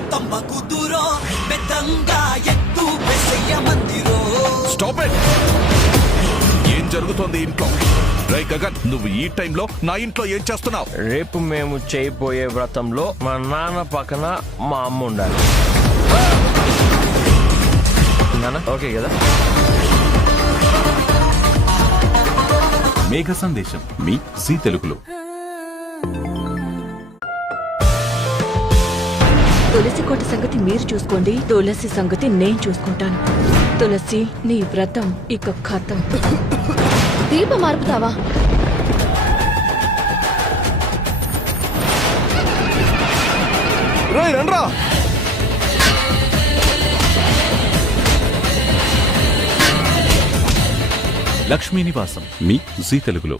అత్తమ్మ కూతురో పెద్దంగా ఎత్తు పెసయ్య మందిరో. Stop it. ఏం జరుగుతోంది ఇంట్లో? రే గగన్, నువ్వు ఈ టైంలో నా ఇంట్లో ఏం చేస్తున్నావు? రేపు మేము చేయబోయే వ్రతంలో మా నాన్న పక్కన మా అమ్మ ఉండాలి. నాన్న ఓకే కదా? మేఘ సందేశం మీ జీ తెలుగులో. తులసి కోట సంగతి మీరు చూసుకోండి, తులసి సంగతి నేను చూసుకుంటాను. తులసి, నీ వ్రతం ఇక ఖతం. దీపం మార్పుతావా? రండ్రా. లక్ష్మీ నివాసం మీ జీ తెలుగులో.